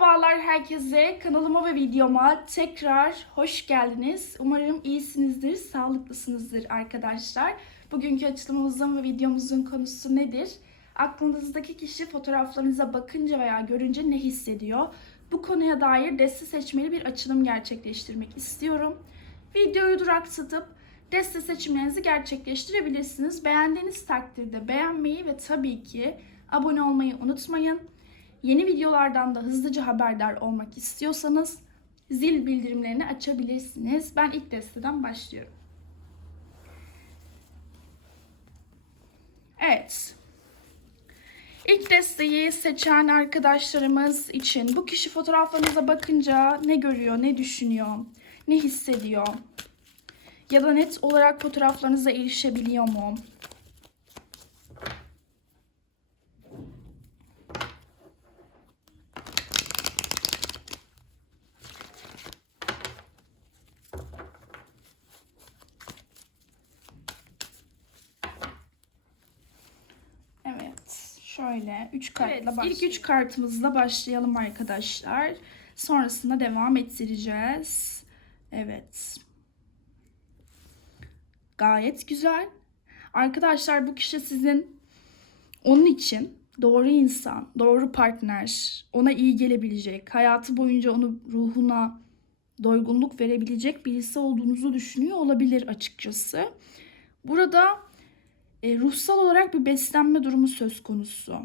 Merhabalar herkese. Kanalıma ve videoma tekrar hoş geldiniz. Umarım iyisinizdir, sağlıklısınızdır arkadaşlar. Bugünkü açılımımızın ve videomuzun konusu nedir? Aklınızdaki kişi fotoğraflarınıza bakınca veya görünce ne hissediyor? Bu konuya dair deste seçmeli bir açılım gerçekleştirmek istiyorum. Videoyu duraksatıp deste seçimlerinizi gerçekleştirebilirsiniz. Beğendiğiniz takdirde beğenmeyi ve tabii ki abone olmayı unutmayın. Yeni videolardan da hızlıca haberdar olmak istiyorsanız zil bildirimlerini açabilirsiniz. Ben ilk desteden başlıyorum. Evet. İlk desteği seçen arkadaşlarımız için bu kişi fotoğraflarınıza bakınca ne görüyor, ne düşünüyor, ne hissediyor? Ya da net olarak fotoğraflarınıza erişebiliyor mu? Evet. Şöyle 3 kartla Evet, başlayalım. İlk 3 kartımızla başlayalım arkadaşlar. Sonrasında devam ettireceğiz. Evet. Gayet güzel. Arkadaşlar bu kişi sizin onun için doğru insan, doğru partner, ona iyi gelebilecek, hayatı boyunca onu ruhuna doygunluk verebilecek birisi olduğunuzu düşünüyor olabilir açıkçası. Burada e, ruhsal olarak bir beslenme durumu söz konusu.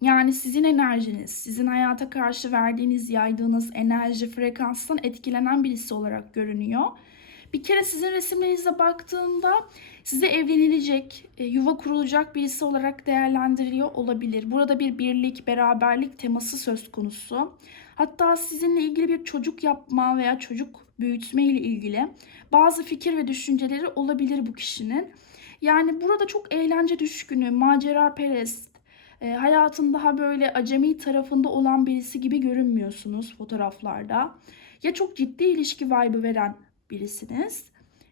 Yani sizin enerjiniz, sizin hayata karşı verdiğiniz, yaydığınız enerji frekanstan etkilenen birisi olarak görünüyor. Bir kere sizin resimlerinize baktığımda size evlenilecek, e, yuva kurulacak birisi olarak değerlendiriliyor olabilir. Burada bir birlik, beraberlik teması söz konusu. Hatta sizinle ilgili bir çocuk yapma veya çocuk büyütme ile ilgili bazı fikir ve düşünceleri olabilir bu kişinin. Yani burada çok eğlence düşkünü, macera perest, e, hayatın daha böyle acemi tarafında olan birisi gibi görünmüyorsunuz fotoğraflarda. Ya çok ciddi ilişki vibe'ı veren birisiniz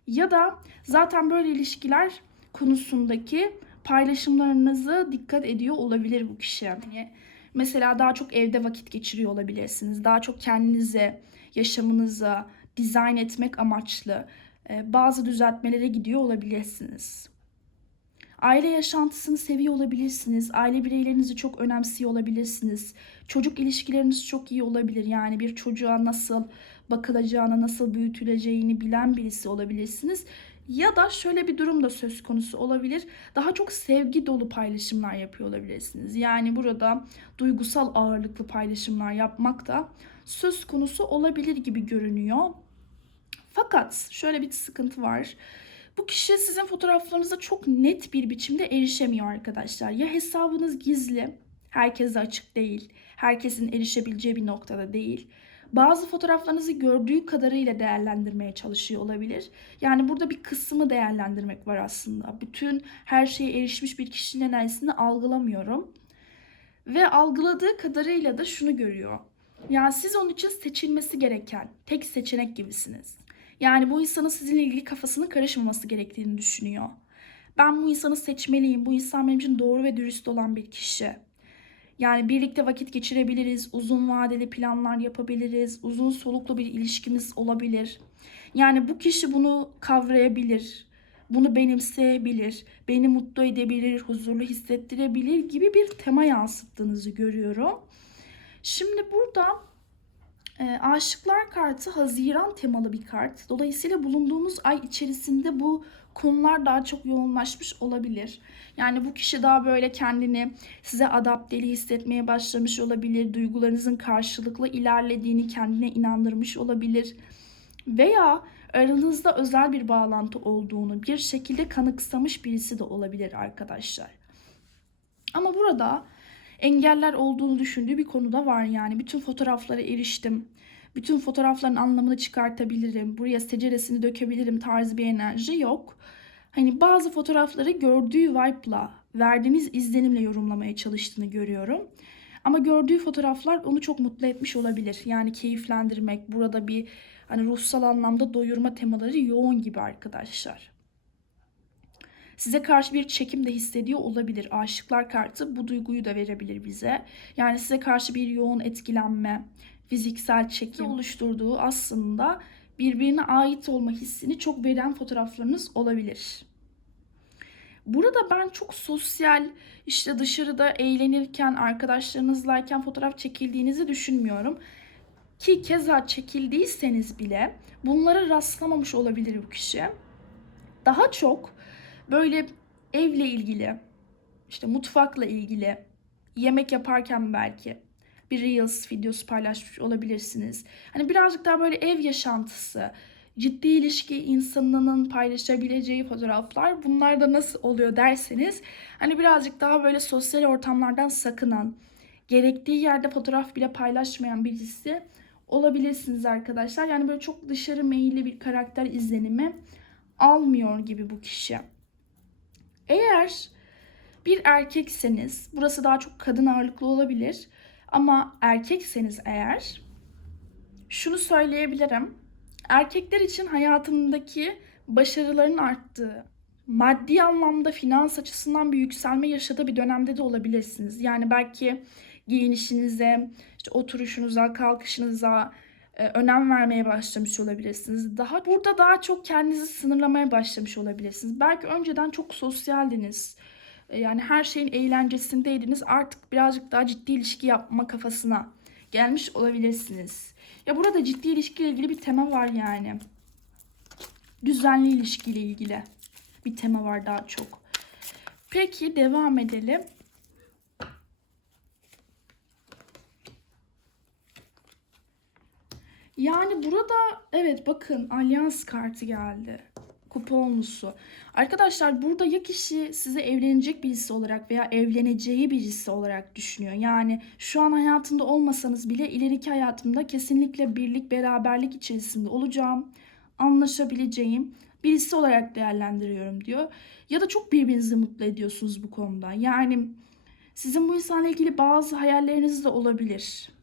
ya da zaten böyle ilişkiler konusundaki paylaşımlarınızı dikkat ediyor olabilir bu kişi. Yani mesela daha çok evde vakit geçiriyor olabilirsiniz. Daha çok kendinize, yaşamınıza dizayn etmek amaçlı e, bazı düzeltmelere gidiyor olabilirsiniz. Aile yaşantısını seviyor olabilirsiniz. Aile bireylerinizi çok önemsiyor olabilirsiniz. Çocuk ilişkileriniz çok iyi olabilir. Yani bir çocuğa nasıl bakılacağını, nasıl büyütüleceğini bilen birisi olabilirsiniz. Ya da şöyle bir durum da söz konusu olabilir. Daha çok sevgi dolu paylaşımlar yapıyor olabilirsiniz. Yani burada duygusal ağırlıklı paylaşımlar yapmak da söz konusu olabilir gibi görünüyor. Fakat şöyle bir sıkıntı var. Bu kişi sizin fotoğraflarınıza çok net bir biçimde erişemiyor arkadaşlar. Ya hesabınız gizli, herkese açık değil, herkesin erişebileceği bir noktada değil. Bazı fotoğraflarınızı gördüğü kadarıyla değerlendirmeye çalışıyor olabilir. Yani burada bir kısmı değerlendirmek var aslında. Bütün her şeye erişmiş bir kişinin enerjisini algılamıyorum. Ve algıladığı kadarıyla da şunu görüyor. Yani siz onun için seçilmesi gereken tek seçenek gibisiniz. Yani bu insanın sizinle ilgili kafasının karışmaması gerektiğini düşünüyor. Ben bu insanı seçmeliyim. Bu insan benim için doğru ve dürüst olan bir kişi. Yani birlikte vakit geçirebiliriz, uzun vadeli planlar yapabiliriz, uzun soluklu bir ilişkimiz olabilir. Yani bu kişi bunu kavrayabilir, bunu benimseyebilir, beni mutlu edebilir, huzurlu hissettirebilir gibi bir tema yansıttığınızı görüyorum. Şimdi burada e, Aşıklar kartı Haziran temalı bir kart. Dolayısıyla bulunduğumuz ay içerisinde bu konular daha çok yoğunlaşmış olabilir. Yani bu kişi daha böyle kendini size adapteli hissetmeye başlamış olabilir. Duygularınızın karşılıklı ilerlediğini kendine inandırmış olabilir. Veya aranızda özel bir bağlantı olduğunu bir şekilde kanıksamış birisi de olabilir arkadaşlar. Ama burada engeller olduğunu düşündüğü bir konuda var yani. Bütün fotoğraflara eriştim. Bütün fotoğrafların anlamını çıkartabilirim. Buraya seceresini dökebilirim tarzı bir enerji yok. Hani bazı fotoğrafları gördüğü vibe'la, verdiğiniz izlenimle yorumlamaya çalıştığını görüyorum. Ama gördüğü fotoğraflar onu çok mutlu etmiş olabilir. Yani keyiflendirmek, burada bir hani ruhsal anlamda doyurma temaları yoğun gibi arkadaşlar. Size karşı bir çekim de hissediyor olabilir. Aşıklar kartı bu duyguyu da verebilir bize. Yani size karşı bir yoğun etkilenme, fiziksel çekim oluşturduğu aslında birbirine ait olma hissini çok veren fotoğraflarınız olabilir. Burada ben çok sosyal, işte dışarıda eğlenirken, arkadaşlarınızlayken fotoğraf çekildiğinizi düşünmüyorum. Ki keza çekildiyseniz bile bunlara rastlamamış olabilir bu kişi. Daha çok böyle evle ilgili, işte mutfakla ilgili, yemek yaparken belki bir Reels videosu paylaşmış olabilirsiniz. Hani birazcık daha böyle ev yaşantısı, ciddi ilişki insanının paylaşabileceği fotoğraflar bunlar da nasıl oluyor derseniz hani birazcık daha böyle sosyal ortamlardan sakınan, gerektiği yerde fotoğraf bile paylaşmayan birisi olabilirsiniz arkadaşlar. Yani böyle çok dışarı meyilli bir karakter izlenimi almıyor gibi bu kişi. Eğer bir erkekseniz, burası daha çok kadın ağırlıklı olabilir. Ama erkekseniz eğer şunu söyleyebilirim. Erkekler için hayatındaki başarıların arttığı, maddi anlamda finans açısından bir yükselme yaşadığı bir dönemde de olabilirsiniz. Yani belki giyinişinize, işte oturuşunuza, kalkışınıza önem vermeye başlamış olabilirsiniz. Daha burada daha çok kendinizi sınırlamaya başlamış olabilirsiniz. Belki önceden çok sosyaldiniz. E, yani her şeyin eğlencesindeydiniz. Artık birazcık daha ciddi ilişki yapma kafasına gelmiş olabilirsiniz. Ya burada ciddi ilişkiyle ilgili bir tema var yani. Düzenli ilişkiyle ilgili bir tema var daha çok. Peki devam edelim. Yani burada evet bakın alyans kartı geldi. Kuponlusu. Arkadaşlar burada ya kişi size evlenecek birisi olarak veya evleneceği birisi olarak düşünüyor. Yani şu an hayatında olmasanız bile ileriki hayatımda kesinlikle birlik, beraberlik içerisinde olacağım. Anlaşabileceğim birisi olarak değerlendiriyorum diyor. Ya da çok birbirinizi mutlu ediyorsunuz bu konuda. Yani sizin bu insanla ilgili bazı hayalleriniz de olabilir.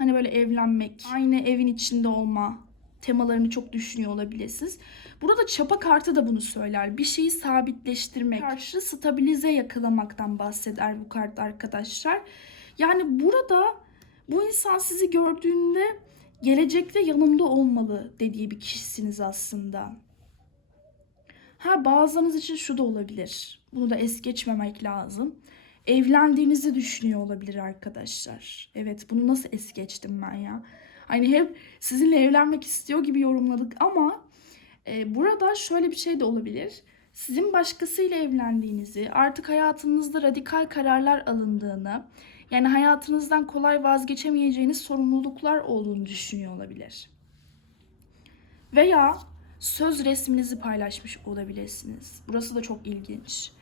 Hani böyle evlenmek, aynı evin içinde olma temalarını çok düşünüyor olabilirsiniz. Burada çapa kartı da bunu söyler. Bir şeyi sabitleştirmek, karşı stabilize yakalamaktan bahseder bu kart arkadaşlar. Yani burada bu insan sizi gördüğünde gelecekte yanımda olmalı dediği bir kişisiniz aslında. Ha bazılarınız için şu da olabilir. Bunu da es geçmemek lazım. Evlendiğinizi düşünüyor olabilir arkadaşlar. Evet bunu nasıl es geçtim ben ya. Hani hep sizinle evlenmek istiyor gibi yorumladık ama e, burada şöyle bir şey de olabilir. Sizin başkasıyla evlendiğinizi, artık hayatınızda radikal kararlar alındığını, yani hayatınızdan kolay vazgeçemeyeceğiniz sorumluluklar olduğunu düşünüyor olabilir. Veya söz resminizi paylaşmış olabilirsiniz. Burası da çok ilginç.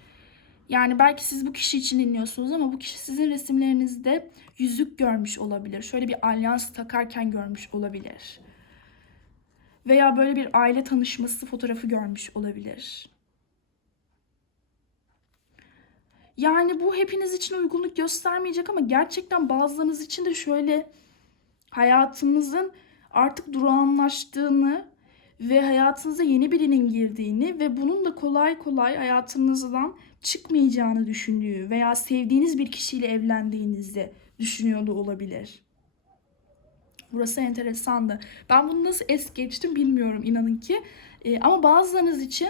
Yani belki siz bu kişi için dinliyorsunuz ama bu kişi sizin resimlerinizde yüzük görmüş olabilir. Şöyle bir alyans takarken görmüş olabilir. Veya böyle bir aile tanışması fotoğrafı görmüş olabilir. Yani bu hepiniz için uygunluk göstermeyecek ama gerçekten bazılarınız için de şöyle hayatınızın artık durağanlaştığını ve hayatınıza yeni birinin girdiğini ve bunun da kolay kolay hayatınızdan çıkmayacağını düşündüğü veya sevdiğiniz bir kişiyle evlendiğinizde düşünüyor da olabilir. Burası enteresandı. Ben bunu nasıl es geçtim bilmiyorum inanın ki. E, ama bazılarınız için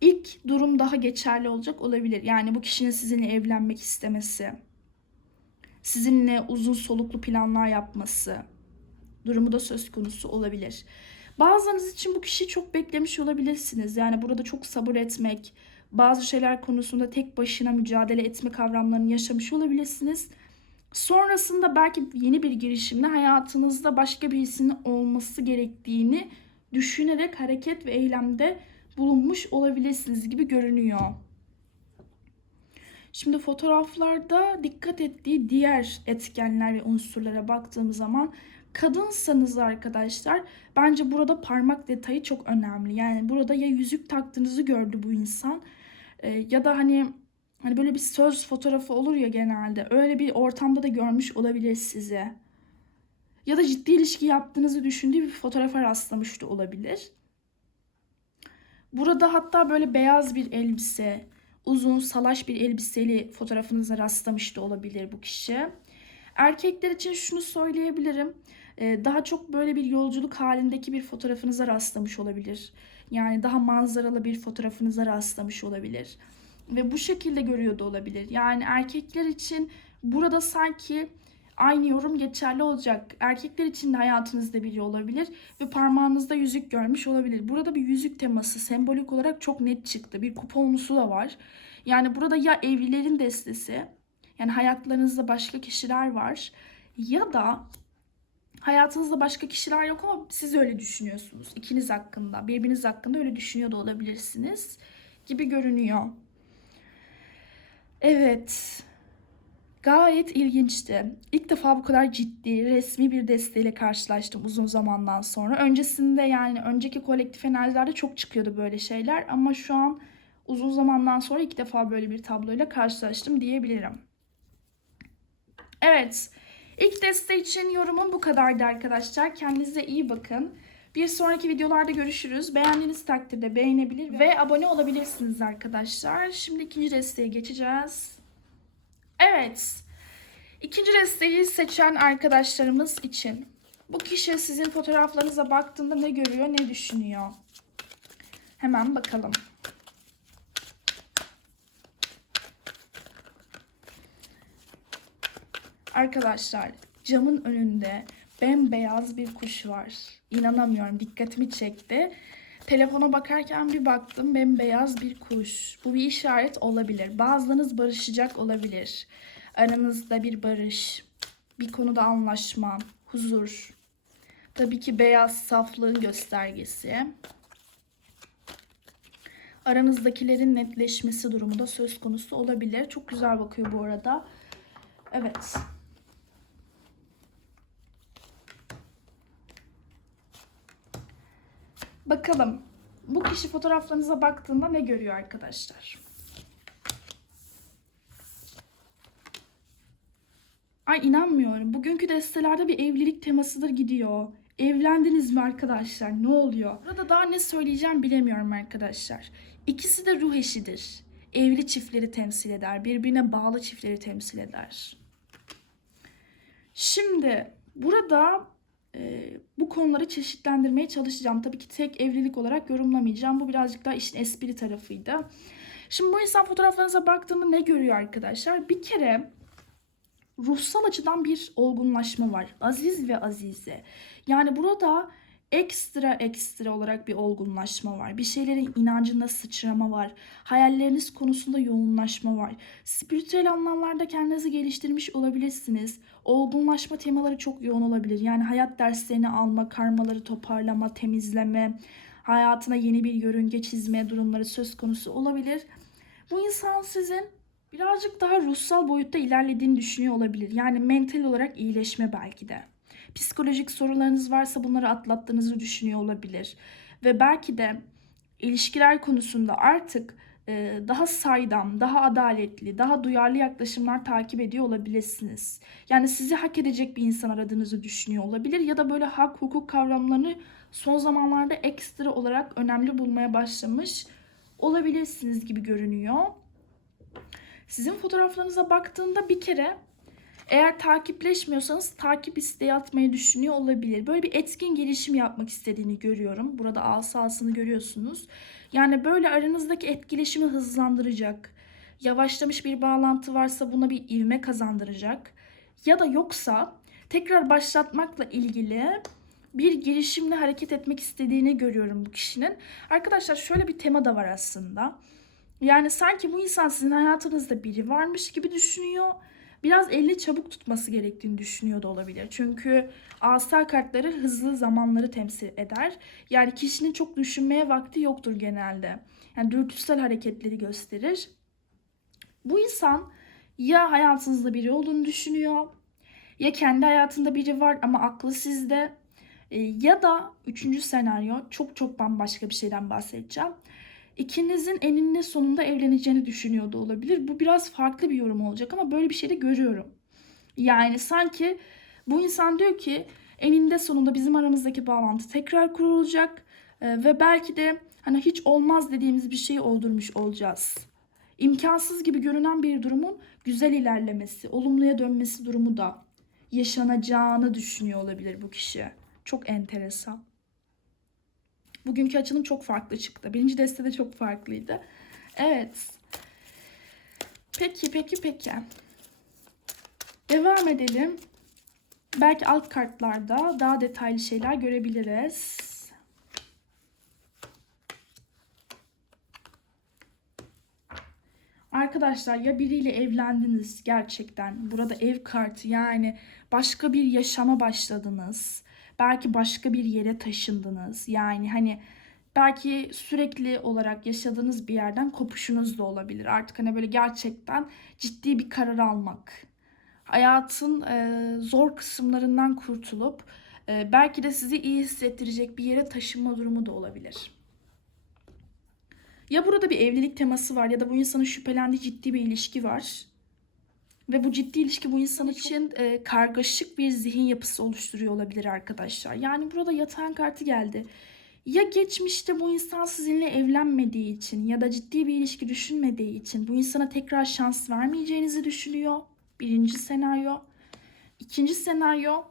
ilk durum daha geçerli olacak olabilir. Yani bu kişinin sizinle evlenmek istemesi, sizinle uzun soluklu planlar yapması durumu da söz konusu olabilir. Bazılarınız için bu kişiyi çok beklemiş olabilirsiniz. Yani burada çok sabır etmek, bazı şeyler konusunda tek başına mücadele etme kavramlarını yaşamış olabilirsiniz. Sonrasında belki yeni bir girişimle hayatınızda başka birisinin olması gerektiğini düşünerek hareket ve eylemde bulunmuş olabilirsiniz gibi görünüyor. Şimdi fotoğraflarda dikkat ettiği diğer etkenler ve unsurlara baktığımız zaman kadınsanız arkadaşlar bence burada parmak detayı çok önemli. Yani burada ya yüzük taktığınızı gördü bu insan e, ya da hani hani böyle bir söz fotoğrafı olur ya genelde. Öyle bir ortamda da görmüş olabilir sizi. Ya da ciddi ilişki yaptığınızı düşündüğü bir fotoğrafa rastlamış da olabilir. Burada hatta böyle beyaz bir elbise, uzun salaş bir elbiseli fotoğrafınıza rastlamış da olabilir bu kişi. Erkekler için şunu söyleyebilirim. Ee, Daha çok böyle bir yolculuk halindeki bir fotoğrafınıza rastlamış olabilir. Yani daha manzaralı bir fotoğrafınıza rastlamış olabilir. Ve bu şekilde görüyor da olabilir. Yani erkekler için burada sanki aynı yorum geçerli olacak. Erkekler için de hayatınızda biri olabilir ve parmağınızda yüzük görmüş olabilir. Burada bir yüzük teması sembolik olarak çok net çıktı. Bir kuponlusu da var. Yani burada ya evlilerin destesi yani hayatlarınızda başka kişiler var ya da hayatınızda başka kişiler yok ama siz öyle düşünüyorsunuz. İkiniz hakkında, birbiriniz hakkında öyle düşünüyor da olabilirsiniz gibi görünüyor. Evet. Gayet ilginçti. İlk defa bu kadar ciddi, resmi bir desteğiyle karşılaştım uzun zamandan sonra. Öncesinde yani önceki kolektif enerjilerde çok çıkıyordu böyle şeyler ama şu an uzun zamandan sonra ilk defa böyle bir tabloyla karşılaştım diyebilirim. Evet. İlk deste için yorumum bu kadardı arkadaşlar. Kendinize iyi bakın. Bir sonraki videolarda görüşürüz. Beğendiğiniz takdirde beğenebilir ve abone olabilirsiniz arkadaşlar. Şimdi ikinci desteğe geçeceğiz. Evet. İkinci desteği seçen arkadaşlarımız için. Bu kişi sizin fotoğraflarınıza baktığında ne görüyor, ne düşünüyor? Hemen bakalım. Arkadaşlar camın önünde bembeyaz bir kuş var. İnanamıyorum dikkatimi çekti. Telefona bakarken bir baktım bembeyaz bir kuş. Bu bir işaret olabilir. Bazılarınız barışacak olabilir. Aranızda bir barış, bir konuda anlaşma, huzur. Tabii ki beyaz saflığın göstergesi. Aranızdakilerin netleşmesi durumu da söz konusu olabilir. Çok güzel bakıyor bu arada. Evet. Bakalım bu kişi fotoğraflarınıza baktığında ne görüyor arkadaşlar? Ay inanmıyorum. Bugünkü destelerde bir evlilik temasıdır gidiyor. Evlendiniz mi arkadaşlar? Ne oluyor? Burada daha ne söyleyeceğim bilemiyorum arkadaşlar. İkisi de ruh eşidir. Evli çiftleri temsil eder. Birbirine bağlı çiftleri temsil eder. Şimdi burada e, bu konuları çeşitlendirmeye çalışacağım. Tabii ki tek evlilik olarak yorumlamayacağım. Bu birazcık daha işin espri tarafıydı. Şimdi bu insan fotoğraflarınıza baktığında ne görüyor arkadaşlar? Bir kere ruhsal açıdan bir olgunlaşma var. Aziz ve Azize. Yani burada ekstra ekstra olarak bir olgunlaşma var. Bir şeylerin inancında sıçrama var. Hayalleriniz konusunda yoğunlaşma var. Spiritüel anlamlarda kendinizi geliştirmiş olabilirsiniz. Olgunlaşma temaları çok yoğun olabilir. Yani hayat derslerini alma, karmaları toparlama, temizleme, hayatına yeni bir yörünge çizme durumları söz konusu olabilir. Bu insan sizin birazcık daha ruhsal boyutta ilerlediğini düşünüyor olabilir. Yani mental olarak iyileşme belki de. Psikolojik sorunlarınız varsa bunları atlattığınızı düşünüyor olabilir. Ve belki de ilişkiler konusunda artık e, daha saydam, daha adaletli, daha duyarlı yaklaşımlar takip ediyor olabilirsiniz. Yani sizi hak edecek bir insan aradığınızı düşünüyor olabilir ya da böyle hak hukuk kavramlarını son zamanlarda ekstra olarak önemli bulmaya başlamış olabilirsiniz gibi görünüyor. Sizin fotoğraflarınıza baktığında bir kere eğer takipleşmiyorsanız takip isteği atmayı düşünüyor olabilir. Böyle bir etkin gelişim yapmak istediğini görüyorum. Burada asasını görüyorsunuz. Yani böyle aranızdaki etkileşimi hızlandıracak. Yavaşlamış bir bağlantı varsa buna bir ivme kazandıracak. Ya da yoksa tekrar başlatmakla ilgili bir girişimle hareket etmek istediğini görüyorum bu kişinin. Arkadaşlar şöyle bir tema da var aslında. Yani sanki bu insan sizin hayatınızda biri varmış gibi düşünüyor. Biraz elini çabuk tutması gerektiğini düşünüyor da olabilir. Çünkü asa kartları hızlı zamanları temsil eder. Yani kişinin çok düşünmeye vakti yoktur genelde. Yani dürtüsel hareketleri gösterir. Bu insan ya hayatınızda biri olduğunu düşünüyor ya kendi hayatında biri var ama aklı sizde e, ya da üçüncü senaryo çok çok bambaşka bir şeyden bahsedeceğim. İkinizin eninde sonunda evleneceğini düşünüyor da olabilir. Bu biraz farklı bir yorum olacak ama böyle bir şey de görüyorum. Yani sanki bu insan diyor ki eninde sonunda bizim aramızdaki bağlantı tekrar kurulacak e, ve belki de hani hiç olmaz dediğimiz bir şeyi oldurmuş olacağız. İmkansız gibi görünen bir durumun güzel ilerlemesi, olumluya dönmesi durumu da yaşanacağını düşünüyor olabilir bu kişi. Çok enteresan. Bugünkü açılım çok farklı çıktı. Birinci destede çok farklıydı. Evet. Peki, peki, peki. Devam edelim. Belki alt kartlarda daha detaylı şeyler görebiliriz. Arkadaşlar ya biriyle evlendiniz gerçekten. Burada ev kartı yani başka bir yaşama başladınız. Belki başka bir yere taşındınız. Yani hani belki sürekli olarak yaşadığınız bir yerden kopuşunuz da olabilir. Artık hani böyle gerçekten ciddi bir karar almak. Hayatın e, zor kısımlarından kurtulup e, belki de sizi iyi hissettirecek bir yere taşınma durumu da olabilir. Ya burada bir evlilik teması var ya da bu insanın şüphelendiği ciddi bir ilişki var. Ve bu ciddi ilişki bu insan için e, kargaşık bir zihin yapısı oluşturuyor olabilir arkadaşlar. Yani burada yatağın kartı geldi. Ya geçmişte bu insan sizinle evlenmediği için ya da ciddi bir ilişki düşünmediği için bu insana tekrar şans vermeyeceğinizi düşünüyor. Birinci senaryo. İkinci senaryo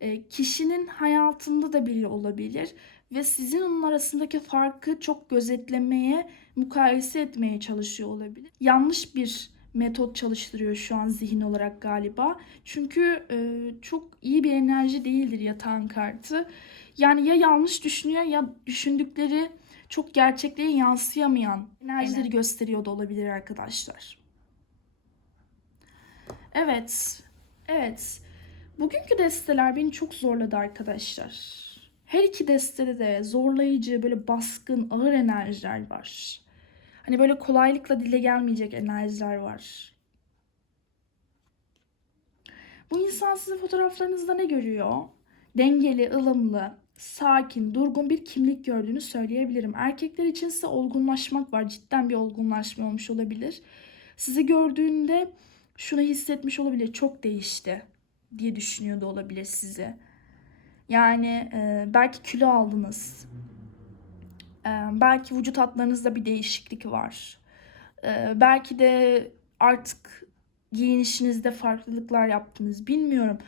e, kişinin hayatında da biri olabilir ve sizin onun arasındaki farkı çok gözetlemeye, mukayese etmeye çalışıyor olabilir. Yanlış bir metot çalıştırıyor şu an zihin olarak galiba. Çünkü e, çok iyi bir enerji değildir yatağın kartı. Yani ya yanlış düşünüyor ya düşündükleri çok gerçekliğe yansıyamayan enerjileri Evet. gösteriyor da olabilir arkadaşlar. Evet. Evet. Bugünkü desteler beni çok zorladı arkadaşlar. Her iki destede de zorlayıcı, böyle baskın, ağır enerjiler var. Hani böyle kolaylıkla dile gelmeyecek enerjiler var. Bu insan sizin fotoğraflarınızda ne görüyor? Dengeli, ılımlı, sakin, durgun bir kimlik gördüğünü söyleyebilirim. Erkekler için ise olgunlaşmak var. Cidden bir olgunlaşma olmuş olabilir. Sizi gördüğünde şunu hissetmiş olabilir. Çok değişti diye düşünüyor da olabilir sizi. Yani e, belki kilo aldınız. Belki vücut hatlarınızda bir değişiklik var. Belki de artık giyinişinizde farklılıklar yaptınız. Bilmiyorum.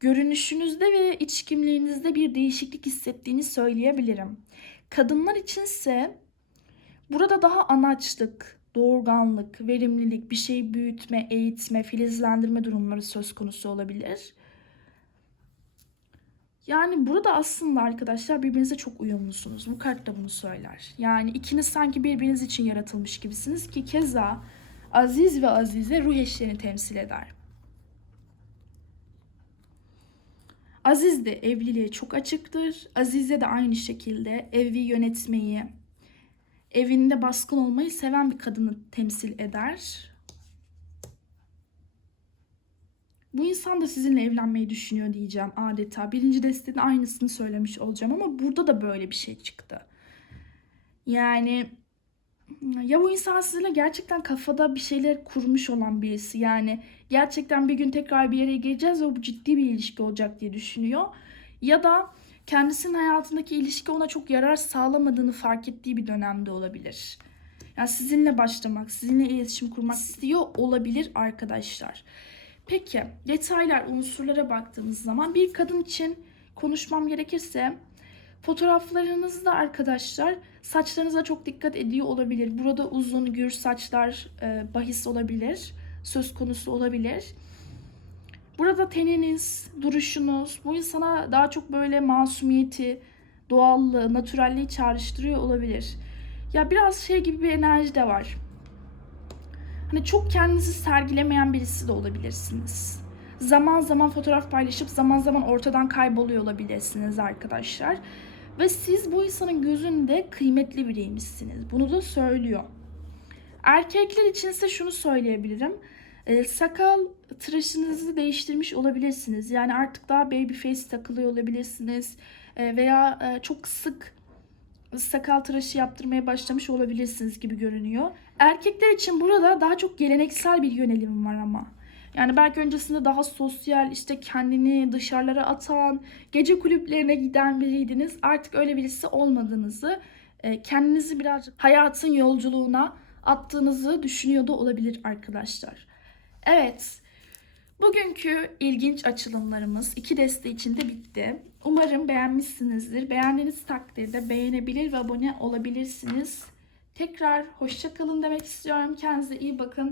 Görünüşünüzde ve iç kimliğinizde bir değişiklik hissettiğini söyleyebilirim. Kadınlar içinse burada daha anaçlık, doğurganlık, verimlilik, bir şey büyütme, eğitme, filizlendirme durumları söz konusu olabilir. Yani burada aslında arkadaşlar birbirinize çok uyumlusunuz. Bu kart da bunu söyler. Yani ikiniz sanki birbiriniz için yaratılmış gibisiniz ki keza Aziz ve Azize ruh eşlerini temsil eder. Aziz de evliliğe çok açıktır. Azize de aynı şekilde evi yönetmeyi, evinde baskın olmayı seven bir kadını temsil eder. Bu insan da sizinle evlenmeyi düşünüyor diyeceğim adeta. Birinci destenin aynısını söylemiş olacağım ama burada da böyle bir şey çıktı. Yani ya bu insan sizinle gerçekten kafada bir şeyler kurmuş olan birisi. Yani gerçekten bir gün tekrar bir yere geleceğiz ve bu ciddi bir ilişki olacak diye düşünüyor. Ya da kendisinin hayatındaki ilişki ona çok yarar sağlamadığını fark ettiği bir dönemde olabilir. Yani sizinle başlamak, sizinle iletişim kurmak istiyor olabilir arkadaşlar. Peki detaylar, unsurlara baktığımız zaman bir kadın için konuşmam gerekirse fotoğraflarınızda arkadaşlar saçlarınıza çok dikkat ediyor olabilir. Burada uzun gür saçlar e, bahis olabilir, söz konusu olabilir. Burada teniniz, duruşunuz bu insana daha çok böyle masumiyeti, doğallığı, natürelliği çağrıştırıyor olabilir. Ya biraz şey gibi bir enerji de var. Hani çok kendinizi sergilemeyen birisi de olabilirsiniz. Zaman zaman fotoğraf paylaşıp zaman zaman ortadan kayboluyor olabilirsiniz arkadaşlar. Ve siz bu insanın gözünde kıymetli biriymişsiniz. Bunu da söylüyor. Erkekler içinse şunu söyleyebilirim. E, sakal tıraşınızı değiştirmiş olabilirsiniz. Yani artık daha baby face takılıyor olabilirsiniz. E, veya e, çok sık sakal tıraşı yaptırmaya başlamış olabilirsiniz gibi görünüyor. Erkekler için burada daha çok geleneksel bir yönelim var ama. Yani belki öncesinde daha sosyal, işte kendini dışarılara atan, gece kulüplerine giden biriydiniz. Artık öyle birisi olmadığınızı e, kendinizi biraz hayatın yolculuğuna attığınızı düşünüyor da olabilir arkadaşlar. Evet, bugünkü ilginç açılımlarımız iki deste içinde bitti. Umarım beğenmişsinizdir. Beğendiğiniz takdirde beğenebilir ve abone olabilirsiniz. Tekrar hoşça kalın demek istiyorum. Kendinize iyi bakın.